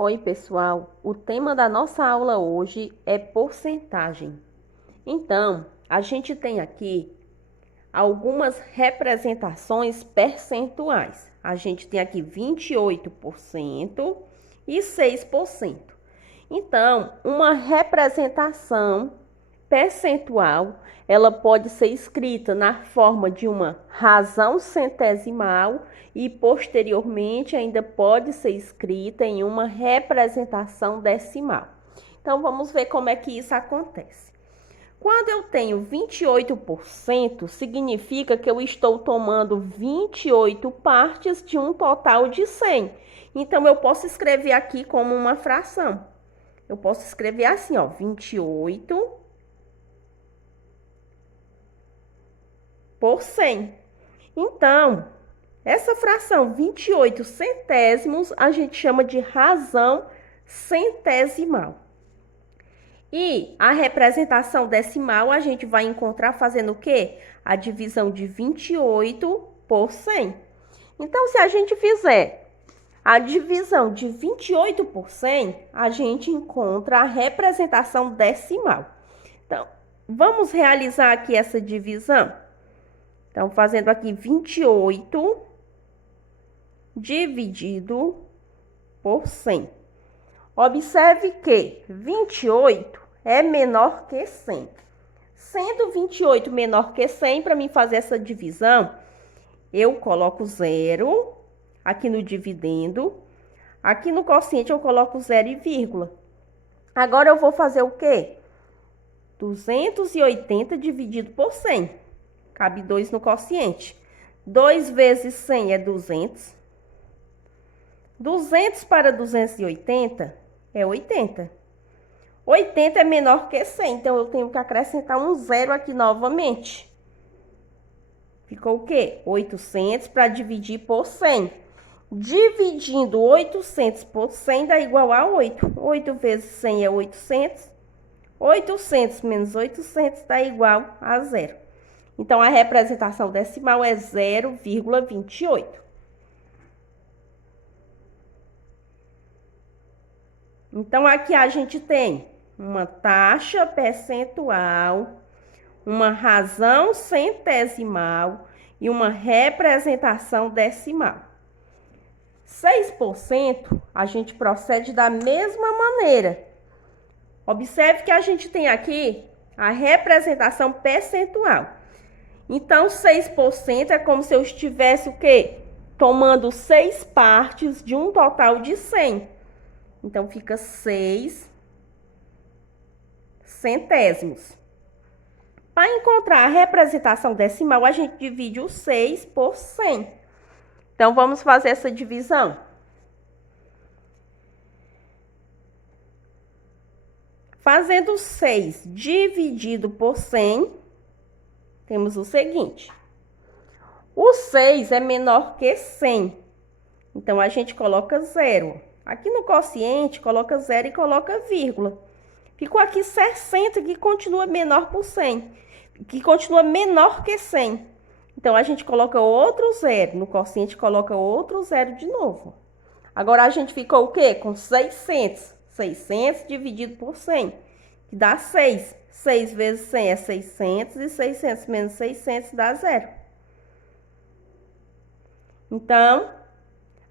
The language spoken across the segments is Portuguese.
Oi, pessoal. O tema da nossa aula hoje é porcentagem. Então, a gente tem aqui algumas representações percentuais. A gente tem aqui 28% e 6%. Então, uma representação percentual, ela pode ser escrita na forma de uma razão centesimal e posteriormente ainda pode ser escrita em uma representação decimal. Então vamos ver como é que isso acontece. Quando eu tenho 28%, significa que eu estou tomando 28 partes de um total de 100. Então eu posso escrever aqui como uma fração. Eu posso escrever assim, ó, 28 por 100. Então, essa fração 28 centésimos a gente chama de razão centesimal. E a representação decimal a gente vai encontrar fazendo o quê? A divisão de 28 por 100. Então, se a gente fizer a divisão de 28 por 100, a gente encontra a representação decimal. Então, vamos realizar aqui essa divisão. Então, fazendo aqui 28 dividido por 100. Observe que 28 é menor que 100. Sendo 28 menor que 100, para mim fazer essa divisão, eu coloco 0 aqui no dividendo. Aqui no quociente eu coloco 0 e vírgula. Agora eu vou fazer o quê? 280 dividido por 100. Cabe 2 no quociente. 2 vezes 100 é 200. 200 para 280 é 80. 80 é menor que 100, então eu tenho que acrescentar um 0 aqui novamente. Ficou o quê? 800 para dividir por 100. Dividindo 800 por 100 dá igual a 8. 8 vezes 100 é 800. 800 menos 800 dá igual a 0. Então, a representação decimal é 0,28. Então, aqui a gente tem uma taxa percentual, uma razão centesimal e uma representação decimal. 6% a gente procede da mesma maneira. Observe que a gente tem aqui a representação percentual. Então, 6% é como se eu estivesse o quê? Tomando 6 partes de um total de 100. Então, fica 6 centésimos. Para encontrar a representação decimal, a gente divide o 6 por 100. Então, vamos fazer essa divisão. Fazendo 6 dividido por 100, temos o seguinte. O 6 é menor que 100. Então, a gente coloca 0. Aqui no quociente, coloca 0 e coloca vírgula. Ficou aqui 60, que continua menor por 100. Que continua menor que 100. Então, a gente coloca outro 0. No quociente, coloca outro 0 de novo. Agora, a gente ficou o quê? Com 600. 600 dividido por 100, que dá 6. 6 vezes 100 é 600 e 600 menos 600 dá 0. Então,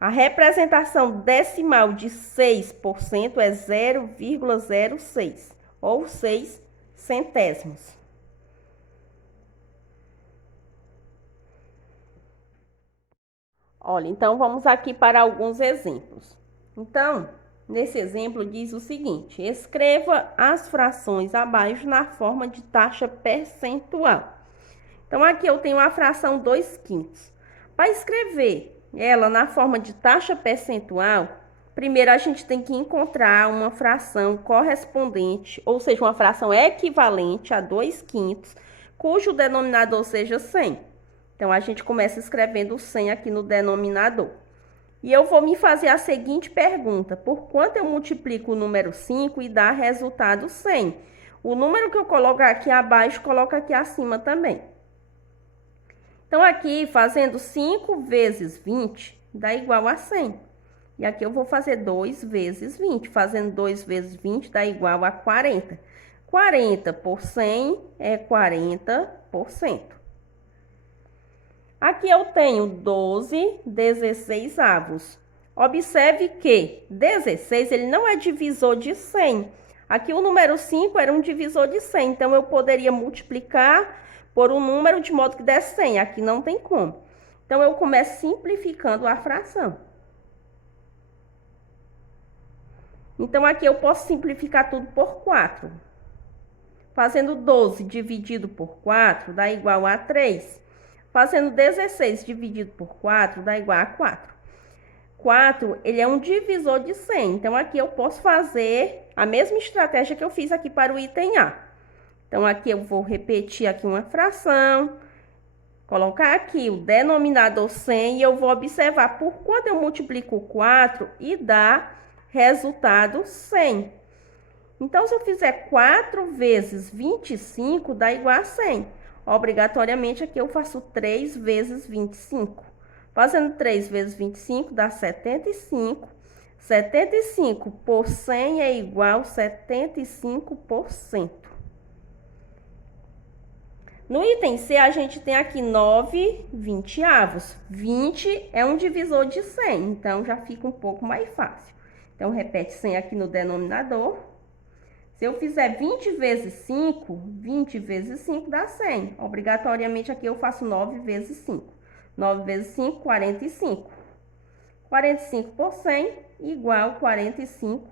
a representação decimal de 6% é 0,06, ou 6 centésimos. Olha, então vamos aqui para alguns exemplos. Então, nesse exemplo diz o seguinte: escreva as frações abaixo na forma de taxa percentual. Então, aqui eu tenho a fração 2/5. Para escrever ela na forma de taxa percentual, primeiro a gente tem que encontrar uma fração correspondente, ou seja, uma fração equivalente a 2/5, cujo denominador seja 100. Então, a gente começa escrevendo 100 aqui no denominador. E eu vou me fazer a seguinte pergunta: por quanto eu multiplico o número 5 e dá resultado 100? O número que eu coloco aqui abaixo, coloco aqui acima também. Então, aqui, fazendo 5 vezes 20, dá igual a 100. E aqui eu vou fazer 2 vezes 20. Fazendo 2 vezes 20 dá igual a 40. 40 por 100 é 40%. Aqui eu tenho 12 16avos. Observe que 16 ele não é divisor de 100. Aqui o número 5 era um divisor de 100. Então, eu poderia multiplicar por um número de modo que desse 100. Aqui não tem como. Então, eu começo simplificando a fração. Então, aqui eu posso simplificar tudo por 4. Fazendo 12 dividido por 4 dá igual a 3. Fazendo 16 dividido por 4 dá igual a 4. 4, ele é um divisor de 100. Então, aqui eu posso fazer a mesma estratégia que eu fiz aqui para o item A. Então, aqui eu vou repetir aqui uma fração, colocar aqui o denominador 100 e eu vou observar por quanto eu multiplico 4 e dá resultado 100. Então, se eu fizer 4 vezes 25, dá igual a 100. Obrigatoriamente, aqui eu faço 3 vezes 25. Fazendo 3 vezes 25 dá 75. 75 por 100 é igual a 75%. No item C, a gente tem aqui 9 20avos. 20 é um divisor de 100, então já fica um pouco mais fácil. Então, repete 100 aqui no denominador. Se eu fizer 20 vezes 5, 20 vezes 5 dá 100. Obrigatoriamente, aqui eu faço 9 vezes 5. 9 vezes 5, 45. 45 por 100 igual a 45%.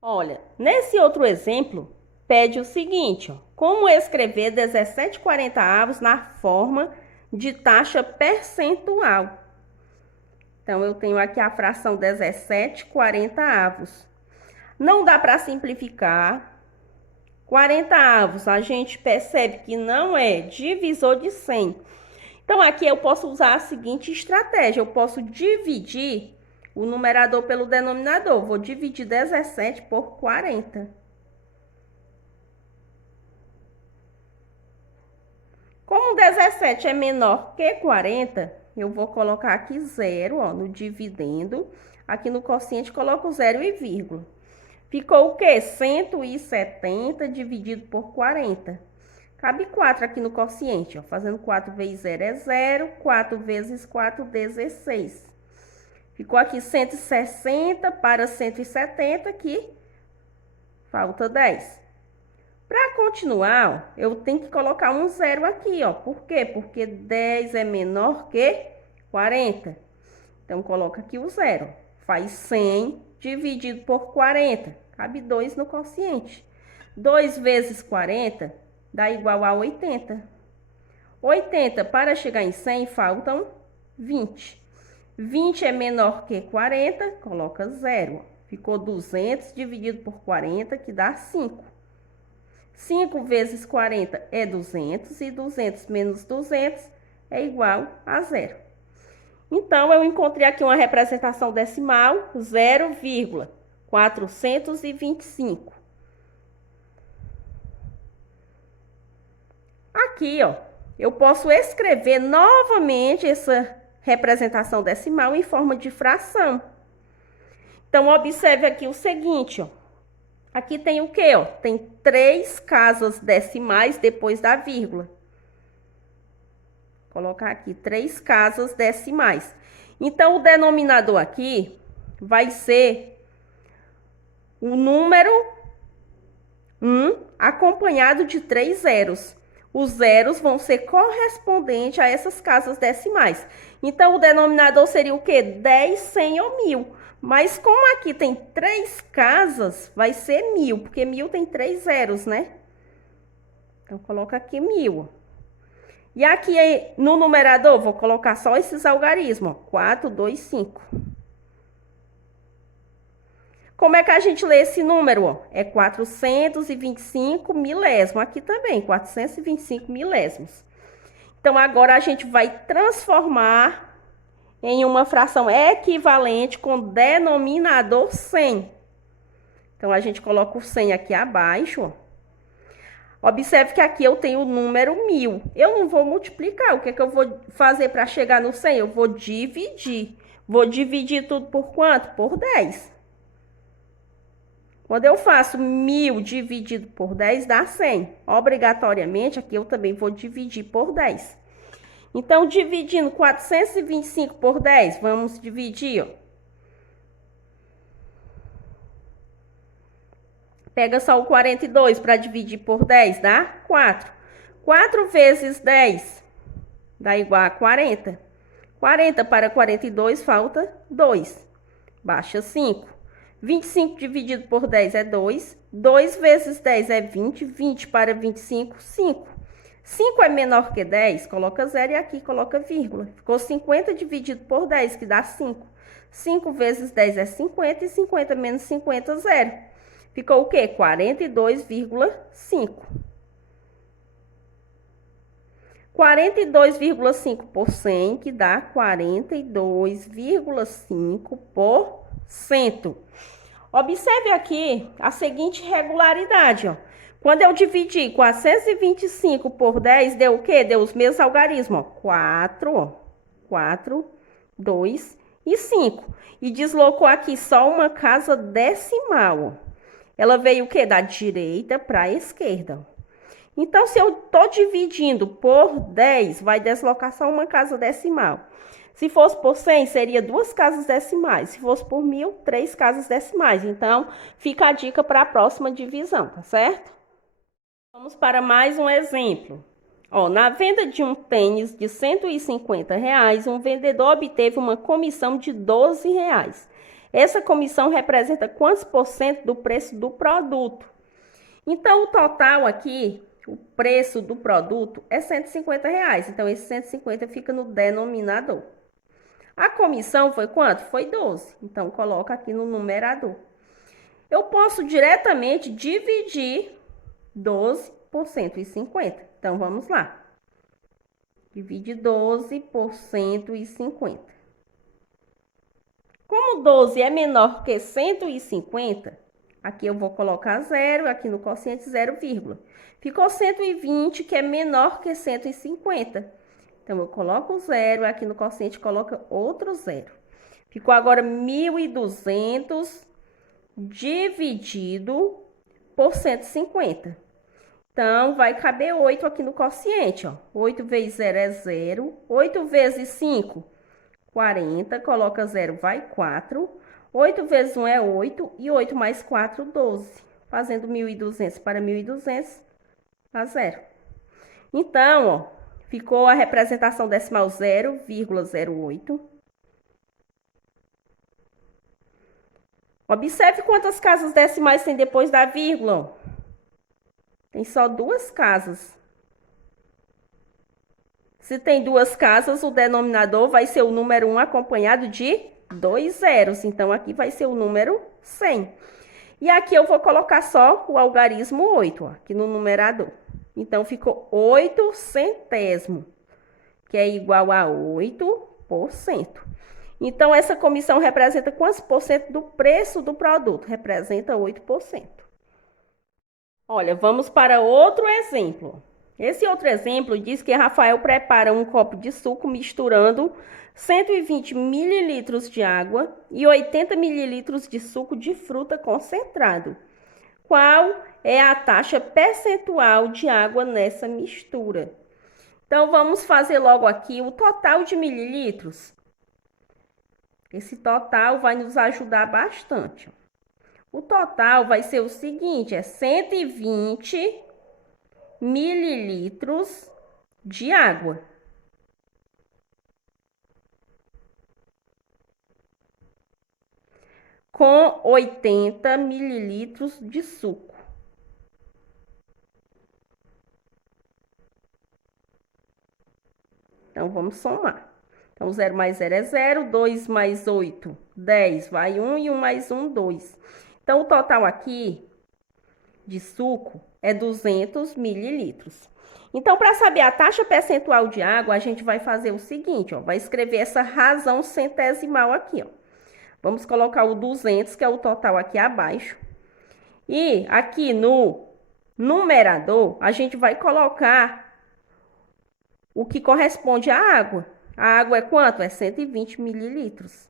Olha, nesse outro exemplo, pede o seguinte, ó, como escrever 17/40 na forma de taxa percentual. Então, eu tenho aqui a fração 17/40. Não dá para simplificar. 40avos, a gente percebe que não é divisor de 100. Então, aqui eu posso usar a seguinte estratégia. Eu posso dividir o numerador pelo denominador. Vou dividir 17 por 40. Como 17 é menor que 40, eu vou colocar aqui 0, ó, no dividendo. Aqui no quociente, coloco 0 e vírgula. Ficou o quê? 170 dividido por 40. Cabe 4 aqui no quociente, ó. Fazendo 4 vezes 0 é 0. 4 vezes 4, 16. Ficou aqui 160 para 170, aqui falta 10. Para continuar, ó, eu tenho que colocar um 0 aqui, ó. Por quê? Porque 10 é menor que 40. Então, coloca aqui o 0. Faz 100 dividido por 40. Cabe 2 no quociente. 2 vezes 40 dá igual a 80. 80, para chegar em 100, faltam 20. 20 é menor que 40, coloca 0. Ficou 200 dividido por 40, que dá 5. 5 vezes 40 é 200, e 200 menos 200 é igual a 0. Então, eu encontrei aqui uma representação decimal, 0,425. Aqui, ó, eu posso escrever novamente essa representação decimal em forma de fração. Então, observe aqui o seguinte, ó. Aqui tem o quê, ó? Tem 3 casas decimais depois da vírgula. Vou colocar aqui 3 casas decimais. Então, o denominador aqui vai ser o número 1 acompanhado de 3 zeros. Os zeros vão ser correspondentes a essas casas decimais. Então, o denominador seria o quê? 10, 100 ou 1000. Mas como aqui tem 3 casas, vai ser 1000, porque 1000 tem 3 zeros, né? Então, coloca aqui 1000. E aqui no numerador, vou colocar só esses algarismos, ó. 4, 2, 5. Como é que a gente lê esse número, ó? É 425 milésimos. Aqui também, 425 milésimos. Então, agora a gente vai transformar em uma fração equivalente com denominador 100. Então, a gente coloca o 100 aqui abaixo, ó. Observe que aqui eu tenho o número 1000. Eu não vou multiplicar. O que é que eu vou fazer para chegar no 100? Eu vou dividir. Vou dividir tudo por quanto? Por 10. Quando eu faço 1000 dividido por 10, dá 100. Obrigatoriamente, aqui eu também vou dividir por 10. Então, dividindo 425 por 10, vamos dividir, ó. Pega só o 42 para dividir por 10, dá 4. 4 vezes 10 dá igual a 40. 40 para 42 falta 2. Baixa 5. 25 dividido por 10 é 2. 2 vezes 10 é 20. 20 para 25, 5. 5 é menor que 10, coloca 0 e aqui coloca vírgula. Ficou 50 dividido por 10, que dá 5. 5 vezes 10 é 50 e 50 menos 50, 0. Ficou o quê? 42,5. 42,5 por 100, que dá 42,5%. Observe aqui a seguinte regularidade, ó. Quando eu dividi 425 por 10, deu o quê? Deu os mesmos algarismos, ó. 4, ó. 4, 2 e 5. E deslocou aqui só uma casa decimal, ó. Ela veio o quê? Da direita para a esquerda. Então, se eu estou dividindo por 10, vai deslocar só uma casa decimal. Se fosse por 100, seria 2 casas decimais. Se fosse por 1000, 3 casas decimais. Então, fica a dica para a próxima divisão, tá certo? Vamos para mais um exemplo. Ó, na venda de um tênis de R$150, um vendedor obteve uma comissão de R$12. Essa comissão representa quantos por cento do preço do produto? Então, o total aqui, o preço do produto é R$150. Então, esse 150 fica no denominador. A comissão foi quanto? Foi 12. Então, coloca aqui no numerador. Eu posso diretamente dividir 12 por 150. Então, vamos lá. Divide 12 por 150. Como 12 é menor que 150, aqui eu vou colocar 0, aqui no quociente 0, vírgula. Ficou 120, que é menor que 150. Então, eu coloco 0, aqui no quociente coloca outro 0. Ficou agora 1.200 dividido por 150. Então, vai caber 8 aqui no quociente, ó. 8 vezes 0 é 0. 8 vezes 5, 40. Coloca 0, vai 4. 8 vezes 1 é 8. E 8 mais 4, 12. Fazendo 1.200 para 1.200, dá 0. Então, ó, ficou a representação decimal 0,08. Observe quantas casas decimais tem depois da vírgula. Tem só 2 casas. Se tem 2 casas, o denominador vai ser o número 1 acompanhado de 2 zeros. Então, aqui vai ser o número 100. E aqui eu vou colocar só o algarismo 8, ó, aqui no numerador. Então, ficou 8 centésimo, que é igual a 8%. Então, essa comissão representa quantos por cento do preço do produto? Representa 8%. Olha, vamos para outro exemplo. Esse outro exemplo diz que Rafael prepara um copo de suco misturando 120 mililitros de água e 80 mililitros de suco de fruta concentrado. Qual é a taxa percentual de água nessa mistura? Então, vamos fazer logo aqui o total de mililitros. Esse total vai nos ajudar bastante. O total vai ser o seguinte, é 120 mililitros de água. Com 80 mililitros de suco. Então, vamos somar. Então, 0 mais 0 é 0, 2 mais 8, 10, vai 1 e 1 mais 1, 2. Então, o total aqui de suco é 200 mililitros. Então, para saber a taxa percentual de água, a gente vai fazer o seguinte, ó, vai escrever essa razão centesimal aqui, ó. Vamos colocar o 200, que é o total aqui abaixo. E aqui no numerador, a gente vai colocar o que corresponde à água. A água é quanto? É 120 mililitros.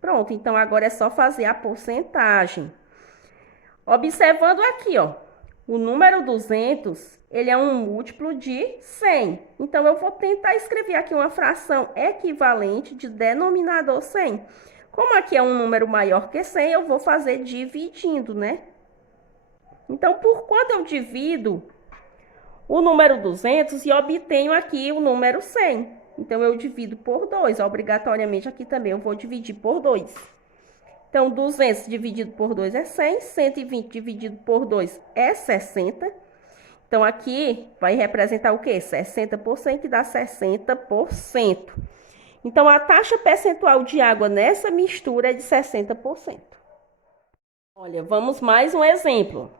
Pronto, então agora é só fazer a porcentagem. Observando aqui, ó, o número 200, ele é um múltiplo de 100. Então, eu vou tentar escrever aqui uma fração equivalente de denominador 100. Como aqui é um número maior que 100, eu vou fazer dividindo, né? Então, por quanto eu divido o número 200 e obtenho aqui o número 100? Então, eu divido por 2. Obrigatoriamente, aqui também eu vou dividir por 2. Então, 200 dividido por 2 é 100, 120 dividido por 2 é 60. Então, aqui vai representar o quê? 60%, que dá 60%. Então, a taxa percentual de água nessa mistura é de 60%. Olha, vamos mais um exemplo.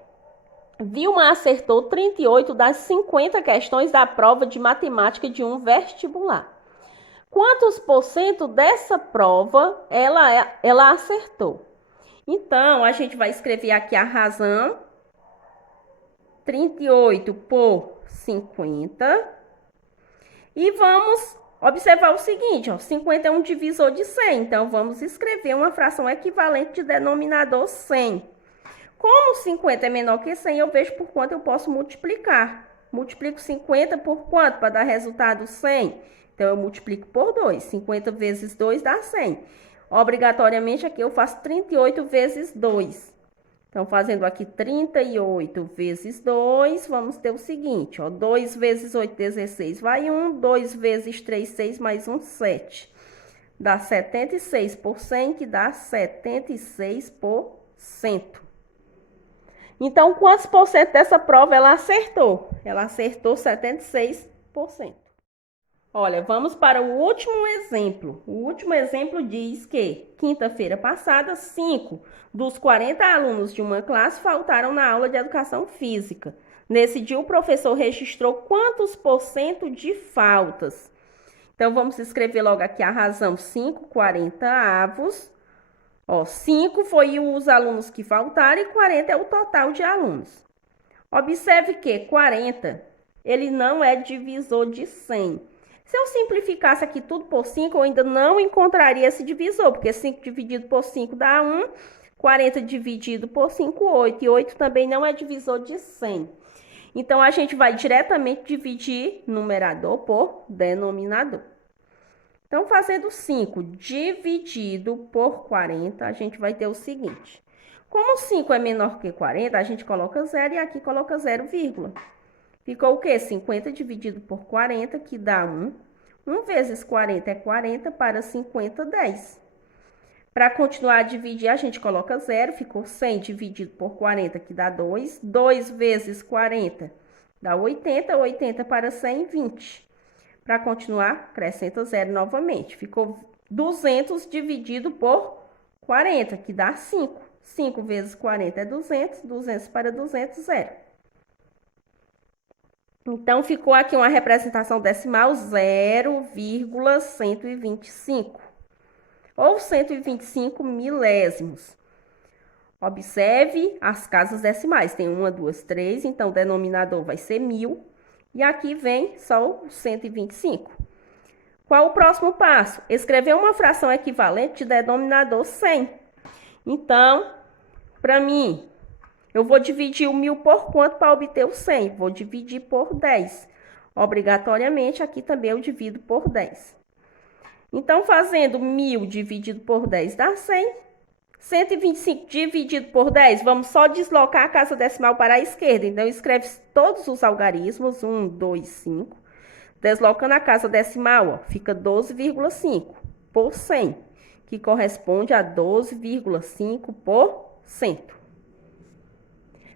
Vilma acertou 38 das 50 questões da prova de matemática de um vestibular. Quantos por cento dessa prova ela acertou? Então, a gente vai escrever aqui a razão. 38 por 50. E vamos observar o seguinte, ó, 50 é um divisor de 100. Então, vamos escrever uma fração equivalente de denominador 100. Como 50 é menor que 100, eu vejo por quanto eu posso multiplicar. Multiplico 50 por quanto para dar resultado 100? Então, eu multiplico por 2. 50 vezes 2 dá 100. Obrigatoriamente, aqui eu faço 38 vezes 2. Então, fazendo aqui 38 vezes 2, vamos ter o seguinte, ó. 2 vezes 8, 16, vai 1. 2 vezes 3, 6, mais 1, 7. Dá 76%, que dá 76%. Então, quantos por cento dessa prova ela acertou? Ela acertou 76%. Olha, vamos para o último exemplo. O último exemplo diz que, quinta-feira passada, 5 dos 40 alunos de uma classe faltaram na aula de educação física. Nesse dia, o professor registrou quantos por cento de faltas? Então, vamos escrever logo aqui a razão 5/40. Ó, 5 foi os alunos que faltaram e 40 é o total de alunos. Observe que 40, ele não é divisor de 100. Se eu simplificasse aqui tudo por 5, eu ainda não encontraria esse divisor, porque 5 dividido por 5 dá 1, 40 dividido por 5, 8, e 8 também não é divisor de 100. Então, a gente vai diretamente dividir numerador por denominador. Então, fazendo 5 dividido por 40, a gente vai ter o seguinte. Como 5 é menor que 40, a gente coloca 0 e aqui coloca 0, vírgula. Ficou o quê? 50 dividido por 40, que dá 1. 1 vezes 40 é 40, para 50, 10. Para continuar a dividir, a gente coloca 0. Ficou 100 dividido por 40, que dá 2. 2 vezes 40 dá 80. 80 para 100, 20. Para continuar, acrescenta 0 novamente. Ficou 200 dividido por 40, que dá 5. 5 vezes 40 é 200. 200 para 200, 0. Então, ficou aqui uma representação decimal 0,125. Ou 125 milésimos. Observe as casas decimais. Tem 1, 2, 3. Então, o denominador vai ser 1000. E aqui vem só o 125. Qual o próximo passo? Escrever uma fração equivalente de denominador 100. Então, para mim, eu vou dividir o 1000 por quanto para obter o 100? Vou dividir por 10. Obrigatoriamente, aqui também eu divido por 10. Então, fazendo 1000 dividido por 10 dá 100. 125 dividido por 10, vamos só deslocar a casa decimal para a esquerda. Então, escreve todos os algarismos, 1, 2, 5. Deslocando a casa decimal, ó, fica 12,5 por 100, que corresponde a 12,5%.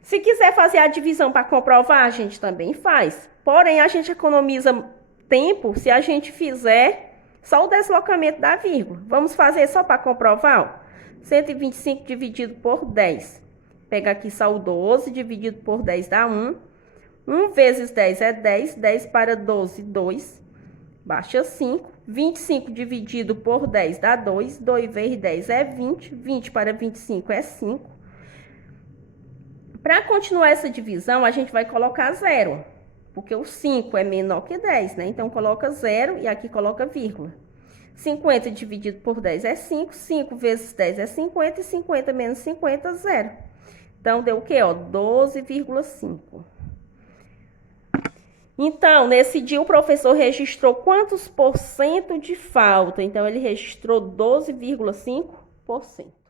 Se quiser fazer a divisão para comprovar, a gente também faz. Porém, a gente economiza tempo se a gente fizer só o deslocamento da vírgula. Vamos fazer só para comprovar, ó. 125 dividido por 10. Pega aqui só o 12, dividido por 10 dá 1. 1 vezes 10 é 10. 10 para 12, 2. Baixa 5. 25 dividido por 10 dá 2. 2 vezes 10 é 20. 20 para 25 é 5. Para continuar essa divisão, a gente vai colocar zero, porque o 5 é menor que 10, né? Então, coloca zero e aqui coloca vírgula. 50 dividido por 10 é 5, 5 vezes 10 é 50, e 50 menos 50, zero. Então, deu o quê? 12,5. Então, nesse dia, o professor registrou quantos por cento de falta? Então, ele registrou 12,5%.